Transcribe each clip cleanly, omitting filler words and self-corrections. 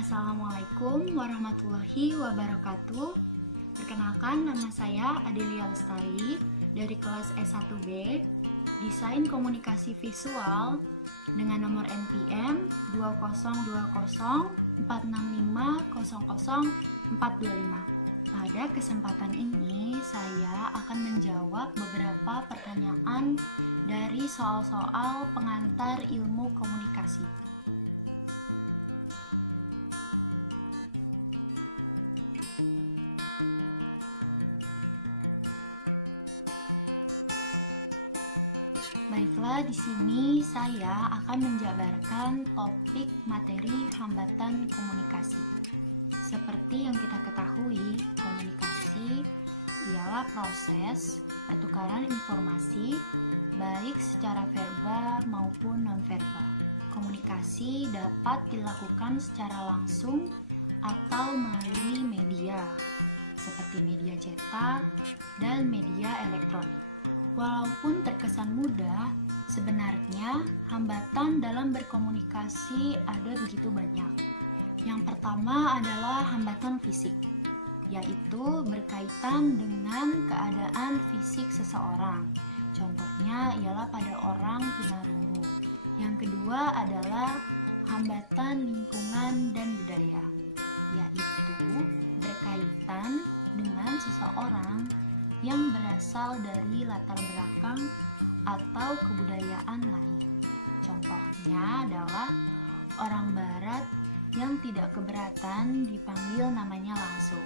Assalamualaikum warahmatullahi wabarakatuh. Perkenalkan, nama saya Adelia Lestari dari kelas S1B Desain Komunikasi Visual dengan nomor NPM 202046500425. Pada kesempatan ini, saya akan menjawab beberapa pertanyaan dari soal-soal pengantar ilmu komunikasi. Baiklah, di sini saya akan menjabarkan topik materi hambatan komunikasi. Seperti yang kita ketahui, komunikasi ialah proses pertukaran informasi baik secara verbal maupun non-verbal. Komunikasi dapat dilakukan secara langsung atau melalui media, seperti media cetak dan media elektronik. Walaupun terkesan mudah, sebenarnya hambatan dalam berkomunikasi ada begitu banyak. Yang pertama adalah hambatan fisik, yaitu berkaitan dengan keadaan fisik seseorang. Contohnya ialah pada orang tunarungu. Yang kedua adalah hambatan lingkungan dan budaya, yaitu berkaitan dengan seseorang yang berasal dari latar belakang atau kebudayaan lain. Contohnya adalah orang barat yang tidak keberatan dipanggil namanya langsung.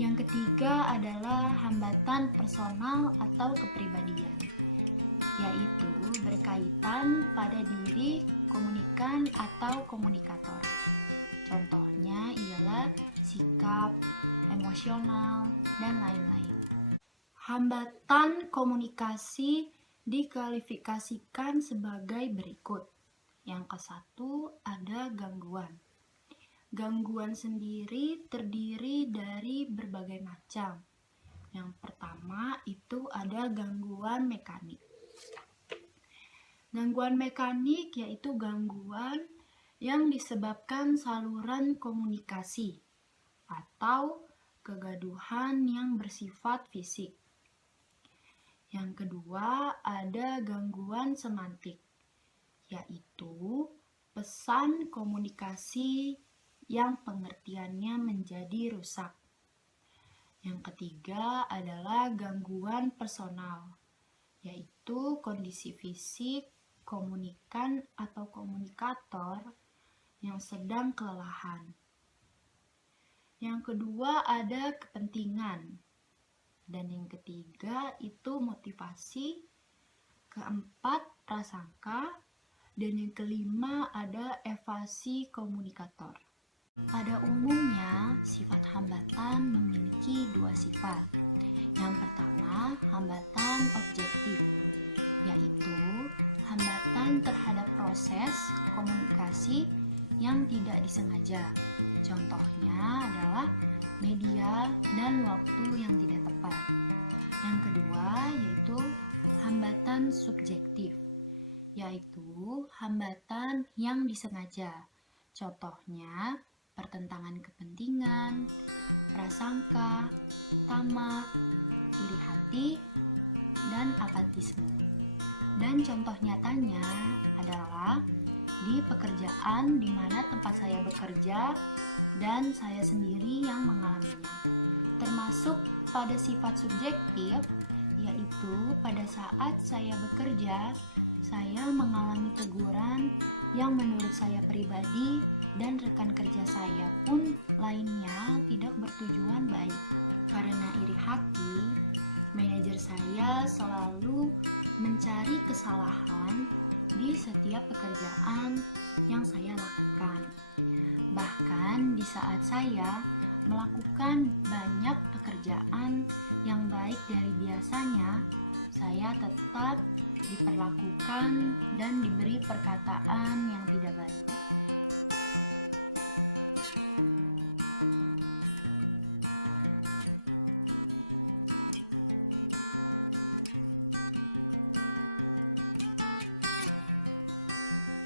Yang ketiga adalah hambatan personal atau kepribadian, yaitu berkaitan pada diri komunikan atau komunikator. Contohnya ialah sikap, emosional, dan lain-lain. Hambatan komunikasi dikualifikasikan sebagai berikut. Yang ke-1 ada gangguan. Gangguan sendiri terdiri dari berbagai macam. Yang pertama itu ada gangguan mekanik. Gangguan mekanik yaitu gangguan yang disebabkan saluran komunikasi atau kegaduhan yang bersifat fisik. Yang kedua ada gangguan semantik, yaitu pesan komunikasi yang pengertiannya menjadi rusak. Yang ketiga adalah gangguan personal, yaitu kondisi fisik komunikan atau komunikator yang sedang kelelahan. Yang kedua ada kepentingan. Dan yang ketiga itu motivasi, keempat prasangka, dan yang kelima ada evasi komunikator. Pada umumnya, sifat hambatan memiliki dua sifat. Yang pertama, hambatan objektif, yaitu hambatan terhadap proses komunikasi yang tidak disengaja. Contohnya adalah media dan waktu yang tidak tepat. Yang kedua yaitu hambatan subjektif, yaitu hambatan yang disengaja. Contohnya pertentangan kepentingan, prasangka, tamak, iri hati, dan apatisme. Dan contoh nyatanya adalah di pekerjaan di mana tempat saya bekerja dan saya sendiri yang mengalaminya. Termasuk pada sifat subjektif, yaitu pada saat saya bekerja, saya mengalami teguran yang menurut saya pribadi dan rekan kerja saya pun lainnya tidak bertujuan baik. Karena iri hati, manajer saya selalu mencari kesalahan di setiap pekerjaan yang saya lakukan. Bahkan di saat saya melakukan banyak pekerjaan yang baik dari biasanya, saya tetap diperlakukan dan diberi perkataan yang tidak baik.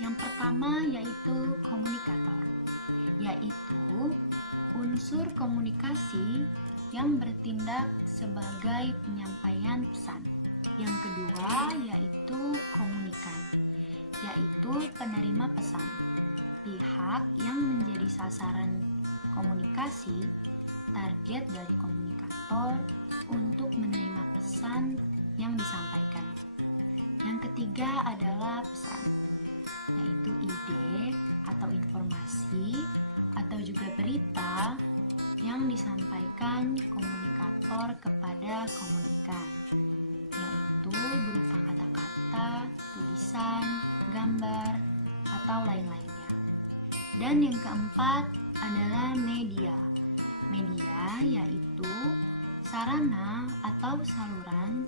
Yang pertama yaitu komunikator. yaitu unsur komunikasi yang bertindak sebagai penyampaian pesan. Yang kedua yaitu komunikan, yaitu penerima pesan. Pihak yang menjadi sasaran komunikasi, target dari komunikator untuk menerima pesan yang disampaikan. Yang ketiga adalah pesan, yaitu ide atau informasi atau juga berita yang disampaikan komunikator kepada komunikan, yaitu berupa kata-kata, tulisan, gambar, atau lain-lainnya. Dan yang keempat adalah media. Media yaitu sarana atau saluran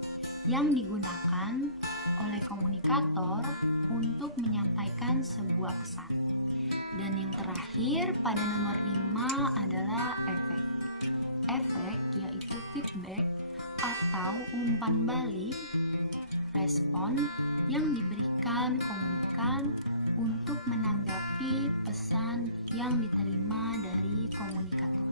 yang digunakan oleh komunikator untuk menyampaikan sebuah pesan. Dan yang terakhir pada nomor 5 adalah efek. Efek yaitu feedback atau umpan balik, respon yang diberikan komunikan untuk menanggapi pesan yang diterima dari komunikator.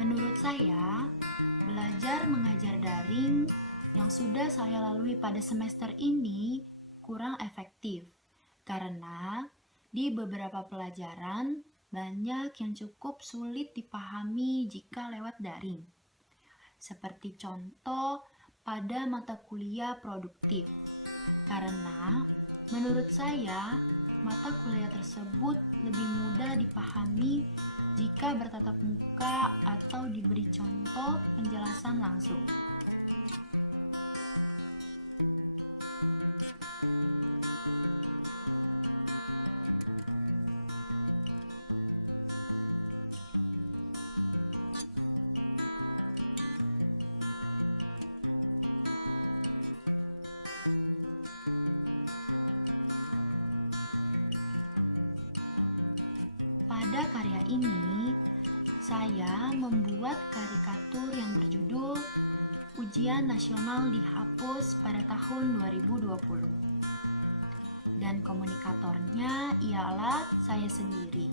Menurut saya, belajar mengajar daring yang sudah saya lalui pada semester ini kurang efektif karena di beberapa pelajaran banyak yang cukup sulit dipahami jika lewat daring. Seperti contoh pada mata kuliah produktif. Karena menurut saya, mata kuliah tersebut lebih mudah dipahami jika bertatap muka atau diberi contoh penjelasan langsung. Pada karya ini, saya membuat karikatur yang berjudul Ujian Nasional Dihapus pada tahun 2020. Dan komunikatornya ialah saya sendiri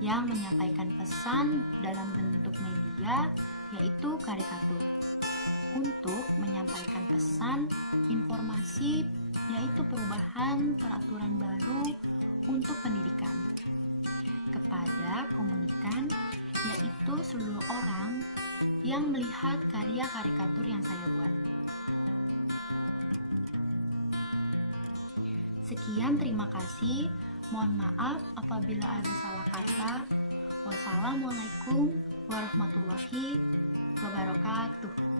yang menyampaikan pesan dalam bentuk media, yaitu karikatur. Untuk menyampaikan pesan, informasi, yaitu perubahan peraturan baru untuk pendidikan kepada komunikan, yaitu seluruh orang yang melihat karya karikatur yang saya buat. Sekian, terima kasih. Mohon maaf apabila ada salah kata. Wassalamualaikum warahmatullahi wabarakatuh.